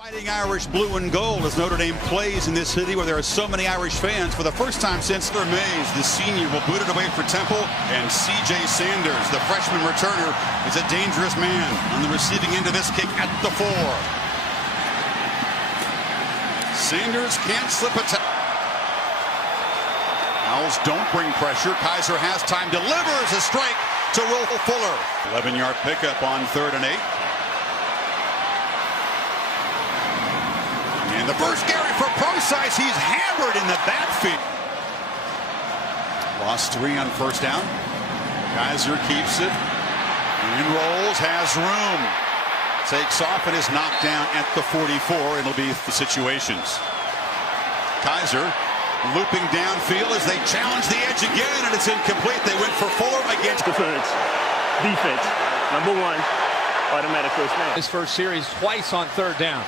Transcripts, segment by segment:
Fighting Irish blue and gold as Notre Dame plays in this city where there are so many Irish fans for the first time since Mays. The senior will boot it away for Temple, and C.J. Sanders, the freshman returner, is a dangerous man on the receiving end of this kick at the 4. Sanders can't slip a Owls don't bring pressure. Kaiser has time, delivers a strike to Will Fuller. 11-yard pickup on 3rd and 8. And the first carry for Procise, he's hammered in the backfield. Lost 3 on 1st down. Kaiser keeps it and rolls, has room. Takes off and is knocked down at the 44. It'll be the situations. Kaiser looping downfield as they challenge the edge again, and it's incomplete. They went for Fuller against defense. Number 1, automatic first man. His first series twice on 3rd down.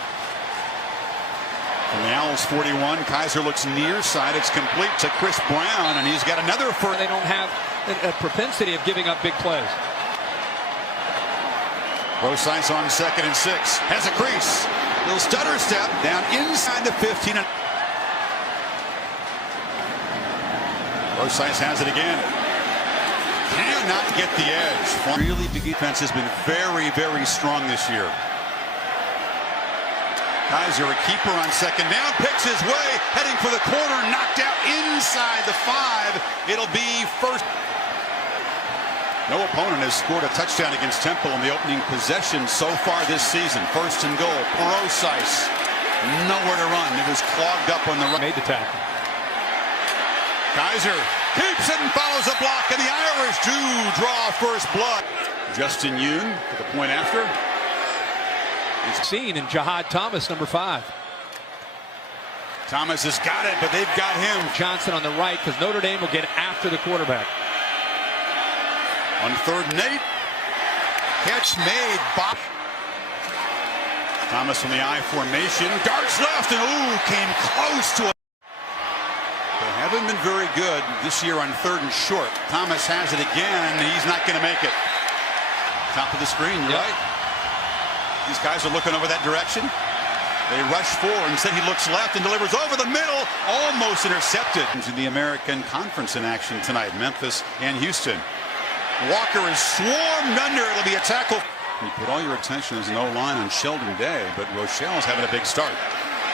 From the Owls 41, Kaiser looks near side. It's complete to Chris Brown, and he's got another for. They don't have a propensity of giving up big plays. Procise on 2nd and 6. Has a crease. Little stutter step down inside the 15. Procise has it again. Cannot get the edge. Really, the defense has been very, very strong this year. Kaiser, a keeper on 2nd down, picks his way, heading for the corner, knocked out inside the 5. It'll be first. No opponent has scored a touchdown against Temple in the opening possession so far this season. 1st and goal. Procise, nowhere to run. It was clogged up on the right. Made the tackle. Kaiser keeps it and follows a block, and the Irish do draw first blood. Justin Yoon for the point after. He's seen in Jihad Thomas, number 5. Thomas has got it, but they've got him. Johnson on the right, because Notre Dame will get after the quarterback. On 3rd and 8. Catch made. Bop. Thomas from the I formation. Darts left, and came close to it. They haven't been very good this year on 3rd and short. Thomas has it again. He's not going to make it. Top of the screen, right? These guys are looking over that direction. They rush forward. Instead, he looks left and delivers over the middle. Almost intercepted. In the American Conference in action tonight, Memphis and Houston. Walker is swarmed under. It'll be a tackle. You put all your attention as an O-line on Sheldon Day, but Rochelle's having a big start.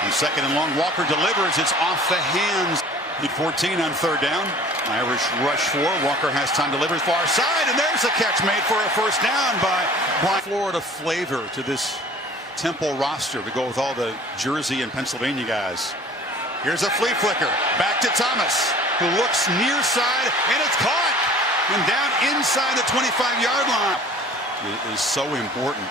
On 2nd and long, Walker delivers. It's off the hands. 14 on 3rd down. Irish rush 4. Walker has time, delivers far side, and there's a catch made for a first down by Brian. Florida flavor to this Temple roster to go with all the Jersey and Pennsylvania guys. Here's a flea flicker. Back to Thomas, who looks near side, and it's caught. And down inside the 25-yard line. It is so important.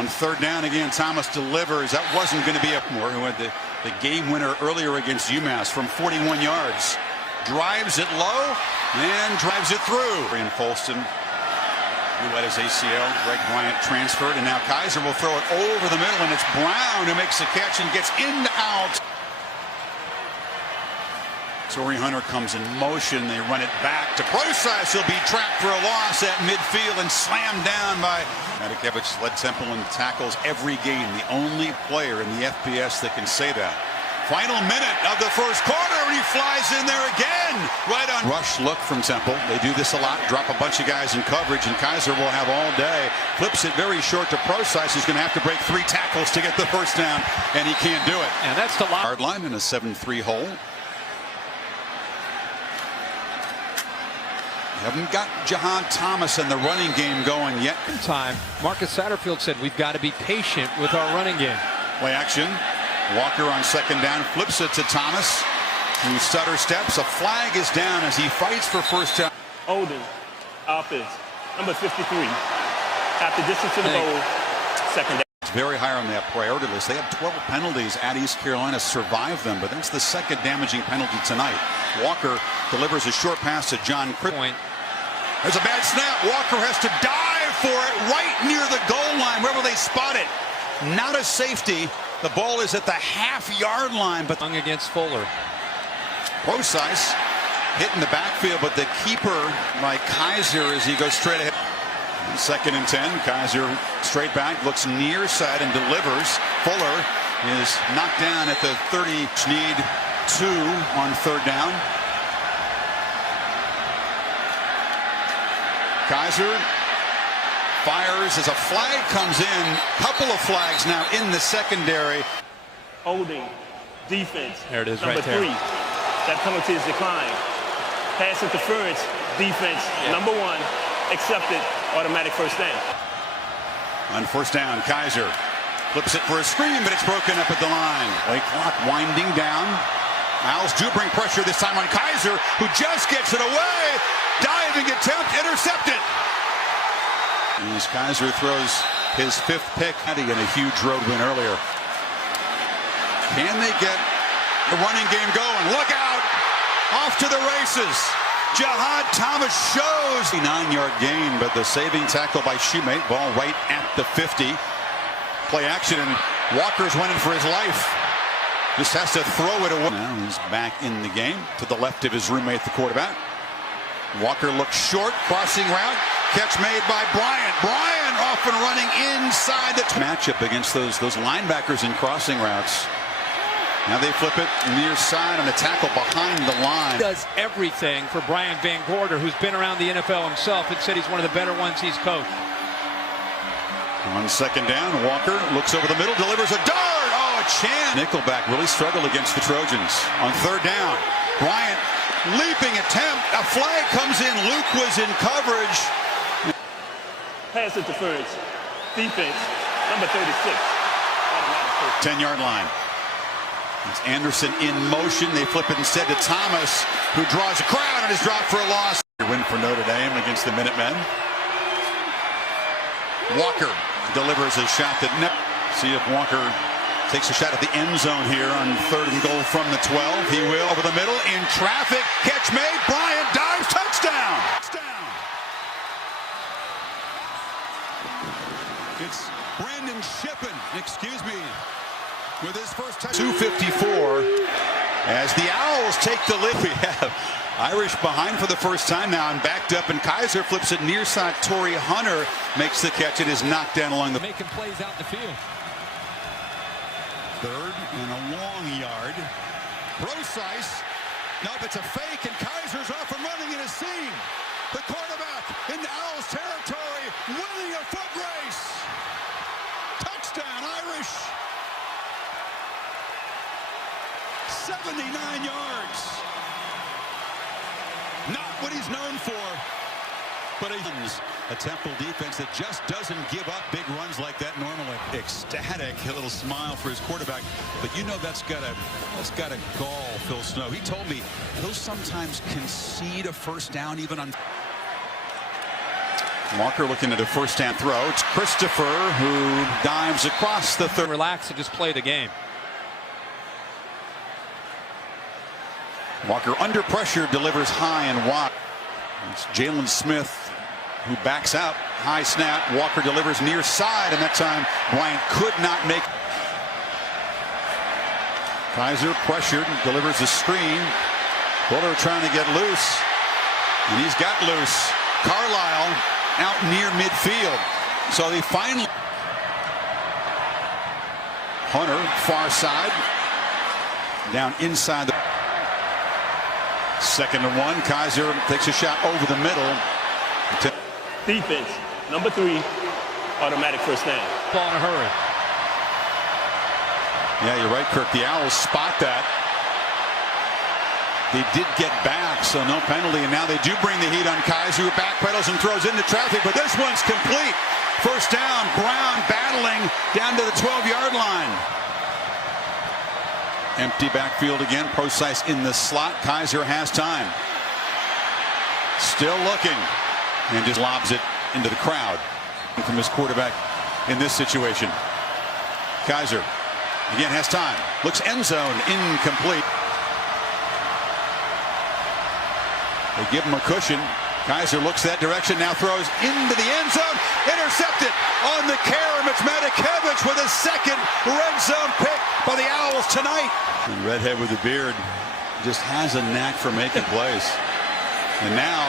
On 3rd down again, Thomas delivers. That wasn't going to be Upmore, who had the game winner earlier against UMass from 41 yards. Drives it low and drives it through. Ian Folston, who led his ACL. Greg Bryant transferred, and now Kaiser will throw it over the middle, and it's Brown who makes the catch and gets in out. Torrey Hunter comes in motion. They run it back to Procise. He'll be trapped for a loss at midfield and slammed down by Matakevich. Led Temple in tackles every game. The only player in the FBS that can say that. Final minute of the first quarter, and he flies in there again. Right on. Rush look from Temple. They do this a lot. Drop a bunch of guys in coverage, and Kaiser will have all day. Flips it very short to Procise. He's going to have to break 3 tackles to get the first down, and he can't do it. And that's the hard line in a 7-3 hole. Haven't got Jihad Thomas and the running game going yet. Time. Marcus Satterfield said we've got to be patient with our running game. Play action. Walker on 2nd down, flips it to Thomas, who stutter steps. A flag is down as he fights for first down. Olden, offense, number 53. After distance to the goal, 2nd down. It's very high on that priority list. They have 12 penalties at East Carolina, survived them, but that's the 2nd damaging penalty tonight. Walker delivers a short pass to John Crippen. There's a bad snap. Walker has to dive for it right near the goal line. Where will they spot it? Not a safety. The ball is at the half-yard line, but hung against Fuller. Procise hit in the backfield, but the keeper by Kaiser as he goes straight ahead. 2nd and 10. Kaiser straight back, looks near side and delivers. Fuller is knocked down at the 30. Need 2 on 3rd down. Kaiser fires as a flag comes in. Couple of flags now in the secondary. Holding, defense. There it is, number right there. 3. That penalty is declined. Pass interference, defense. Number 1, accepted. Automatic first down. On 1st down, Kaiser flips it for a screen, but it's broken up at the line. Play clock winding down. Owls do bring pressure this time on Kaiser, who just gets it away. Diving attempt, intercepted. As Kaiser throws his 5th pick, and a huge road win earlier. Can they get the running game going? Look out! Off to the races. Jihad Thomas shows the 9-yard gain, but the saving tackle by Shoemate. Ball right at the 50. Play action, and Walker's winning for his life. Just has to throw it away. Now he's back in the game to the left of his roommate, the quarterback. Walker looks short, crossing route. Catch made by Bryant. Bryant off and running inside the matchup against those linebackers in crossing routes. Now they flip it near side on a tackle behind the line. Does everything for Brian Van Gorder, who's been around the NFL himself and said he's one of the better ones he's coached. On 2nd down, Walker looks over the middle, delivers a dart. Oh, a chance. Nickelback really struggled against the Trojans. On 3rd down, Bryant leaping attempt. A flag comes in. Luke was in coverage. Pass interference, defense. Number 36. 10-yard line. It's Anderson in motion. They flip it instead to Thomas, who draws a crowd and is dropped for a loss. Win for Notre Dame against the Minutemen. Walker delivers a shot that see if Walker takes a shot at the end zone here on 3rd and goal from the 12. He will over the middle in traffic. Catch made. Bryant dives. Touchdown. It's Brandon Shippen. Excuse me. With his first touch. 2:54 as the Owls take the lead. We have Irish behind for the first time now and backed up, and Kaiser flips it near side. Torrey Hunter makes the catch. It is knocked down along the Making plays out in the field. 3rd and a long yard. Brosice. Nope, it's a fake, and Kaiser's off and running in a seam. The quarterback in the Owls territory winning a foot race. Touchdown Irish. 79 yards. Not what he's known for, but a Temple defense that just doesn't give up big runs like that normally. Ecstatic, a little smile for his quarterback, but you know that's gotta gall Phil Snow. He told me he'll sometimes concede a 1st down even on. Walker looking at a 1st down throw. It's Christopher who dives across the 3rd. Relax and just play the game. Walker under pressure delivers high and wide. It's Jalen Smith who backs out. High snap. Walker delivers near side, and that time Bryant could not make. Kaiser pressured, delivers a screen. Fuller trying to get loose, and he's got loose. Carlisle out near midfield. So they finally. Hunter far side. Down inside the. 2nd and 1. Kaiser takes a shot over the middle. Defense, number 3, automatic first down. Ball in a hurry. Yeah, you're right, Kirk. The Owls spot that. They did get back, so no penalty, and now they do bring the heat on Kaiser, who backpedals and throws into traffic, but this one's complete. 1st down. Brown battling down to the 12-yard line. Empty backfield again. Brosice in the slot. Kaiser has time. Still looking. And just lobs it into the crowd from his quarterback in this situation. Kaiser again has time. Looks end zone. Incomplete. They give him a cushion. Kaiser looks that direction. Now throws into the end zone. Intercepted on the carom. It's Matakevich with a 2nd red zone pick by the Owls tonight. And redhead with the beard just has a knack for making plays. And now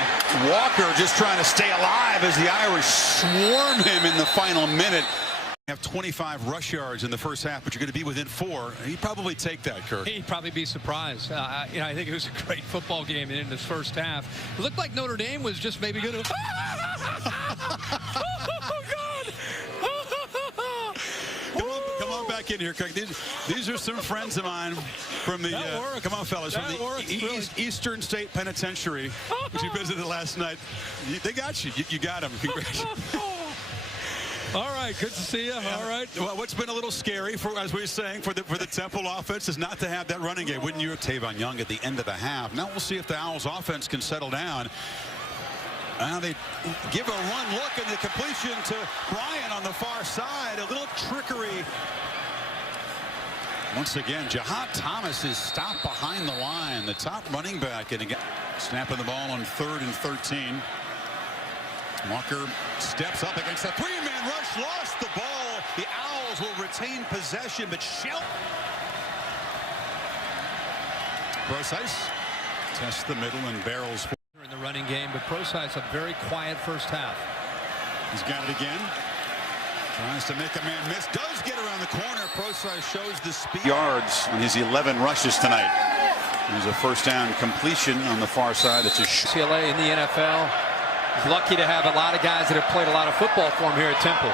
Walker just trying to stay alive as the Irish swarm him in the final minute. Have 25 rush yards in the first half, but you're going to be within 4. He'd probably take that, Kirk. He'd probably be surprised. I think it was a great football game in this first half. It looked like Notre Dame was just maybe going to. Come on back in here, Kirk. These are some friends of mine from the. Come on, fellas, from the Eastern State Penitentiary, which you visited last night. They got you. You got them. Congratulations. All right, good to see you. All right. Well, what's been a little scary, as we were saying, for the Temple offense is not to have that running game. Wouldn't you? Tavon Young at the end of the half. Now we'll see if the Owls offense can settle down. They give a run look, and the completion to Bryant on the far side. A little trickery. Once again, Jihad Thomas is stopped behind the line. The top running back, and again, snapping the ball on 3rd and 13. Walker steps up against a 3-man rush, lost the ball. The Owls will retain possession, but Procise tests the middle and barrels in the running game, but Procise a very quiet first half. He's got it again. Tries to make a man miss. Does get around the corner. Procise shows the speed. Yards on his 11 rushes tonight. There's a first down completion on the far side. It's a UCLA in the NFL. He's lucky to have a lot of guys that have played a lot of football for him here at Temple.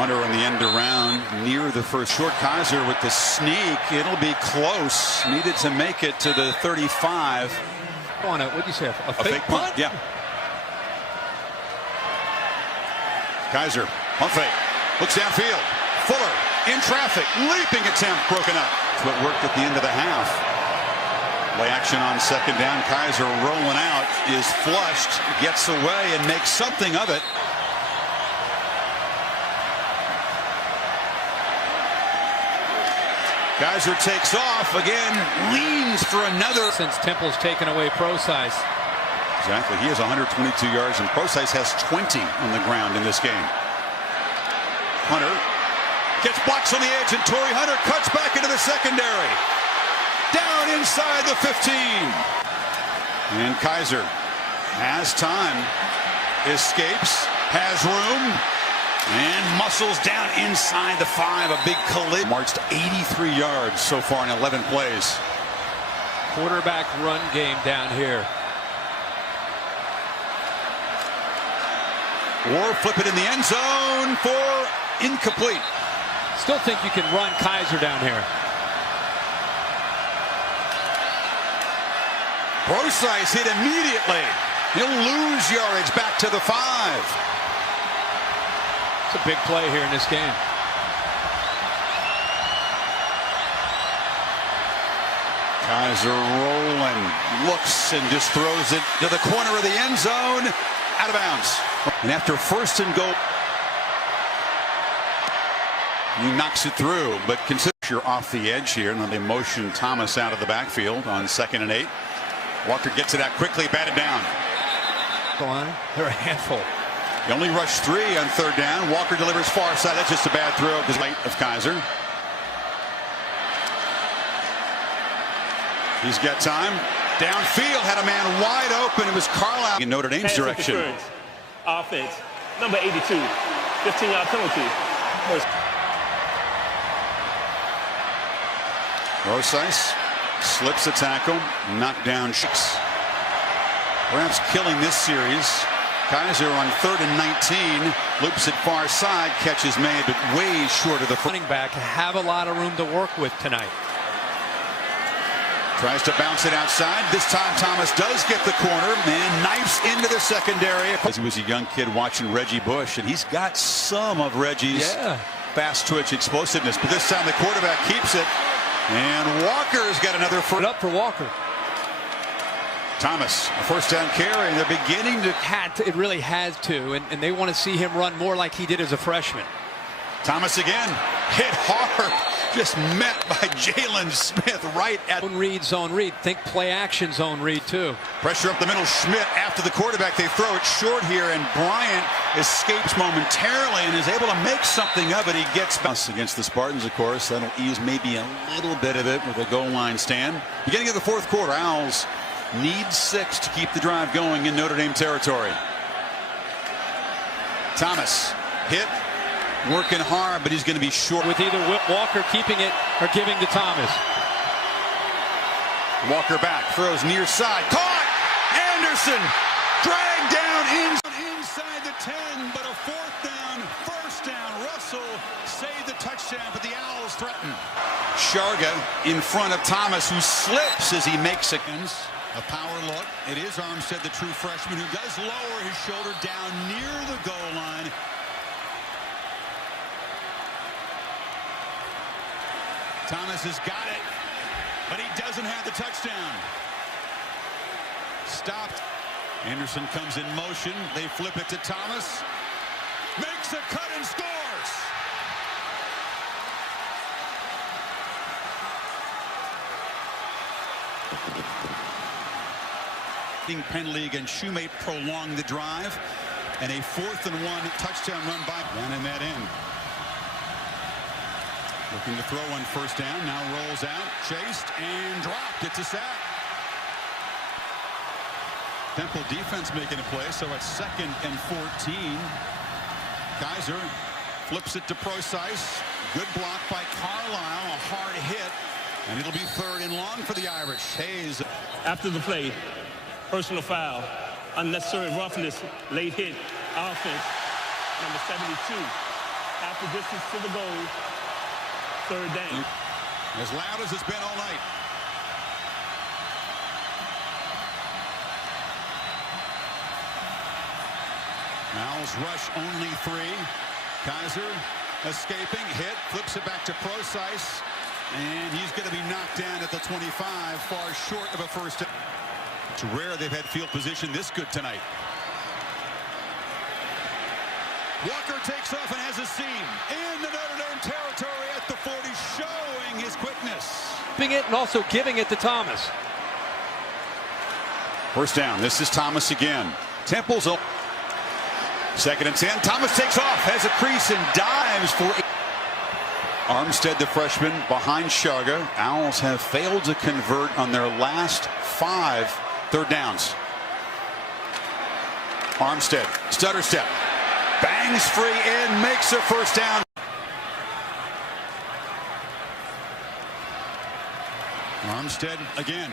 Hunter on the end around near the first. Short Kaiser with the sneak. It'll be close. Needed to make it to the 35. On a, what'd you say, a fake punt? Yeah. Kaiser, pump fake. Looks downfield. Fuller in traffic. Leaping attempt broken up. That's what worked at the end of the half. Play action on second down. Kaiser rolling out, is flushed, gets away and makes something of it. Kaiser takes off again, leans for another. Since Temple's taken away Procise. Exactly. He has 122 yards and Procise has 20 on the ground in this game. Hunter gets blocks on the edge and Torrey Hunter cuts back into the secondary. Down inside the 15. And Kaiser has time, escapes, has room, and muscles down inside the 5. A big collision. Marched 83 yards so far in 11 plays. Quarterback run game down here. Or flip it in the end zone for incomplete. Still think you can run Kaiser down here. Procise hit immediately. He'll lose yardage back to the 5. It's a big play here in this game. Kaiser rolling, looks and just throws it to the corner of the end zone, out of bounds. And after first and goal, he knocks it through, but consider you're off the edge here, and then they motion Thomas out of the backfield on 2nd and 8. Walker gets it out quickly, batted down. Go on. They're a handful. He only rushed 3 on 3rd down. Walker delivers far side. That's just a bad throw of Kaiser. He's got time. Downfield, had a man wide open. It was Carlisle in Notre Dame's direction. Offense, number 82, 15-yard penalty. Procise slips the tackle, knocked down. Perhaps killing this series. Kaiser on 3rd and 19, loops it far side, catch is made, but way short of the running back. Have a lot of room to work with tonight. Tries to bounce it outside. This time Thomas does get the corner and knifes into the secondary. As he was a young kid watching Reggie Bush, and he's got some of Reggie's fast twitch explosiveness, but this time the quarterback keeps it. And Walker's got another foot up for Walker. Thomas, a first down carry, and they're beginning to. It really has to, and they want to see him run more like he did as a freshman. Thomas again, hit hard, just met by Jalen Smith right at zone read. Think play action zone read too. Pressure up the middle. Schmidt after the quarterback. They throw it short here, and Bryant escapes momentarily and is able to make something of it. He gets against the Spartans, of course. That'll ease maybe a little bit of it with a goal line stand. Beginning of the 4th quarter, Owls Needs 6 to keep the drive going in Notre Dame territory. Thomas hit, working hard, but he's going to be short. With either Walker keeping it or giving to Thomas. Walker back, throws near side, caught! Anderson dragged down inside the 10, but a first down. Russell saved the touchdown, but the Owls threaten. Sharga in front of Thomas, who slips as he makes a power look. It is Armstead, the true freshman, who does lower his shoulder down near the goal line. Thomas has got it, but he doesn't have the touchdown. Stopped. Anderson comes in motion. They flip it to Thomas. Makes a cut and scores. Penalty against Shoemate prolonged the drive, and a 4th and 1 touchdown run by running that in. Looking to throw on first down, now rolls out, chased and dropped. It's a sack. Temple defense making a play, so it's 2nd and 14. Kaiser flips it to Procise. Good block by Carlisle, a hard hit, and it'll be 3rd and long for the Irish. Hayes. After the play, personal foul, unnecessary roughness, late hit, offense, number 72. Half the distance to the goal, 3rd down. As loud as it's been all night. Owls rush only 3. Kaiser escaping, hit, flips it back to Procise, and he's going to be knocked down at the 25, far short of a first down. It's rare they've had field position this good tonight. Walker takes off and has a seam in the Notre Dame territory at the 40, showing his quickness. Keeping it and also giving it to Thomas. First down. This is Thomas again. Temple's up. 2nd and 10. Thomas takes off, has a crease and dives for Armstead, the freshman, behind Sharga. Owls have failed to convert on their last 5 third downs. Armstead, stutter step, bangs free and makes a first down. Armstead again.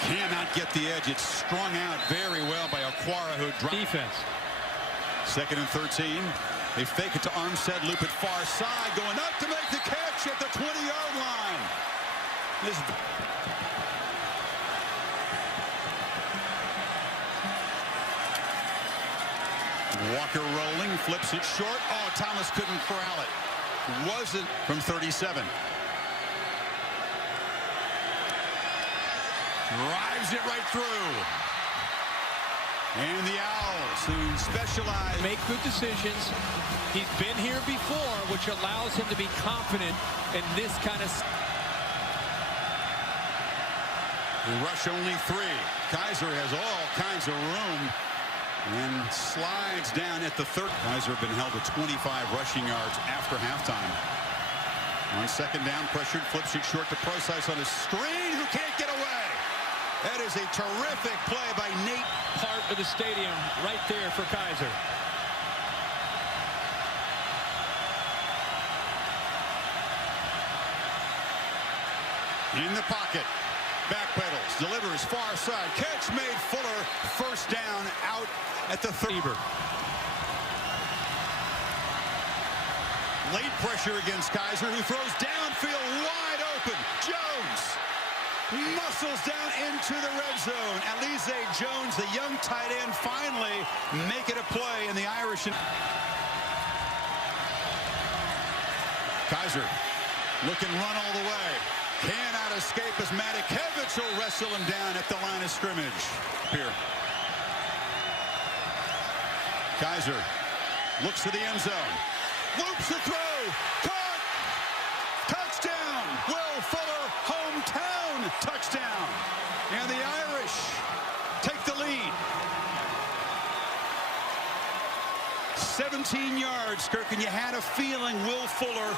Cannot get the edge. It's strung out very well by Aquara, who dropped. Defense. 2nd and 13. They fake it to Armstead, loop it far side, going up to make the catch at the 20-yard line. Walker rolling, flips it short. Oh, Thomas couldn't corral it. Wasn't from 37. Drives it right through. And the Owls, who specialize, make good decisions. He's been here before, which allows him to be confident in this kind of. They rush only 3. Kaiser has all kinds of room and slides down at the 3rd. Kaiser have been held to 25 rushing yards after halftime. On 2nd down, pressured, flips it short to Procise on a screen, who can't get away. That is a terrific play by Nate. Part of the stadium right there for Kaiser. In the pocket. Backpedals, delivers far side. Catch made. Fuller, first down, out at the 30. Late pressure against Kaiser, who throws downfield wide open. Jones muscles down into the red zone. Alize Jones, the young tight end, finally making a play in the Irish. Kaiser looking run all the way. Cannot escape as Matakevich will wrestle him down at the line of scrimmage. Here. Kaiser looks to the end zone. Loops the throw. Caught. Touchdown. Will Fuller, hometown touchdown. And the Irish take the lead. 17 yards, Kirk, and you had a feeling Will Fuller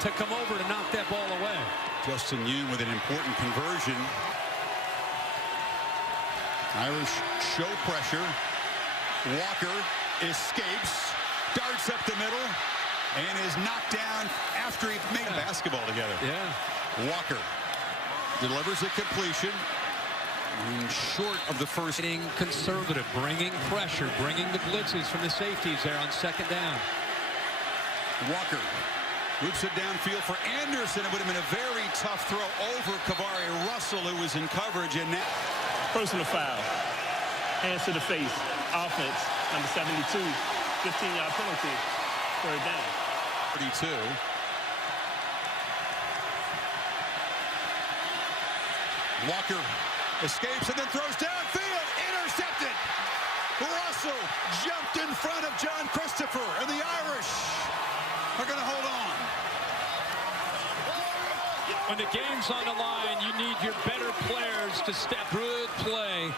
To come over to knock that ball away. Justin Yoon with an important conversion. Irish show pressure. Walker escapes, darts up the middle, and is knocked down after he made basketball together. Yeah. Walker delivers a completion. And short of the first. Conservative, bringing pressure, bringing the blitzes from the safeties there on second down. Walker loops it downfield for Anderson. It would have been a very tough throw over Kavari Russell, who was in coverage. And now Personal foul. Hands to the face. Offense. Number 72. 15-yard penalty. Third down. 32. Walker escapes and then throws downfield. Intercepted. Russell jumped in front of John Christopher, and the Irish are going to hold on. When the game's on the line, you need your better players to step. Good play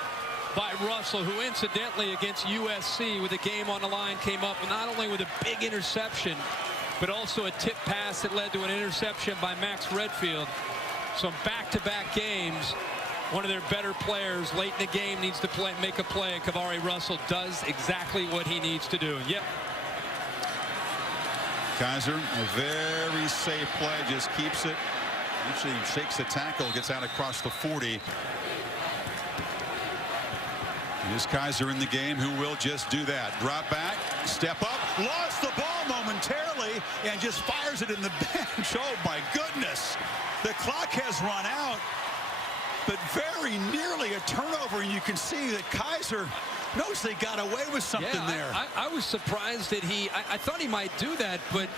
by Russell, who incidentally against USC with the game on the line came up not only with a big interception, but also a tip pass that led to an interception by Max Redfield. So back-to-back games, one of their better players late in the game needs to make a play, and Kavari Russell does exactly what he needs to do. Yep. Kaiser, a very safe play, just keeps it. Actually shakes the tackle, gets out across the 40. Is Kaiser in the game, who will just do that. Drop back, step up, lost the ball momentarily, and just fires it in the bench. Oh, my goodness. The clock has run out, but very nearly a turnover, and you can see that Kaiser knows they got away with something there. I was surprised that I thought he might do that, but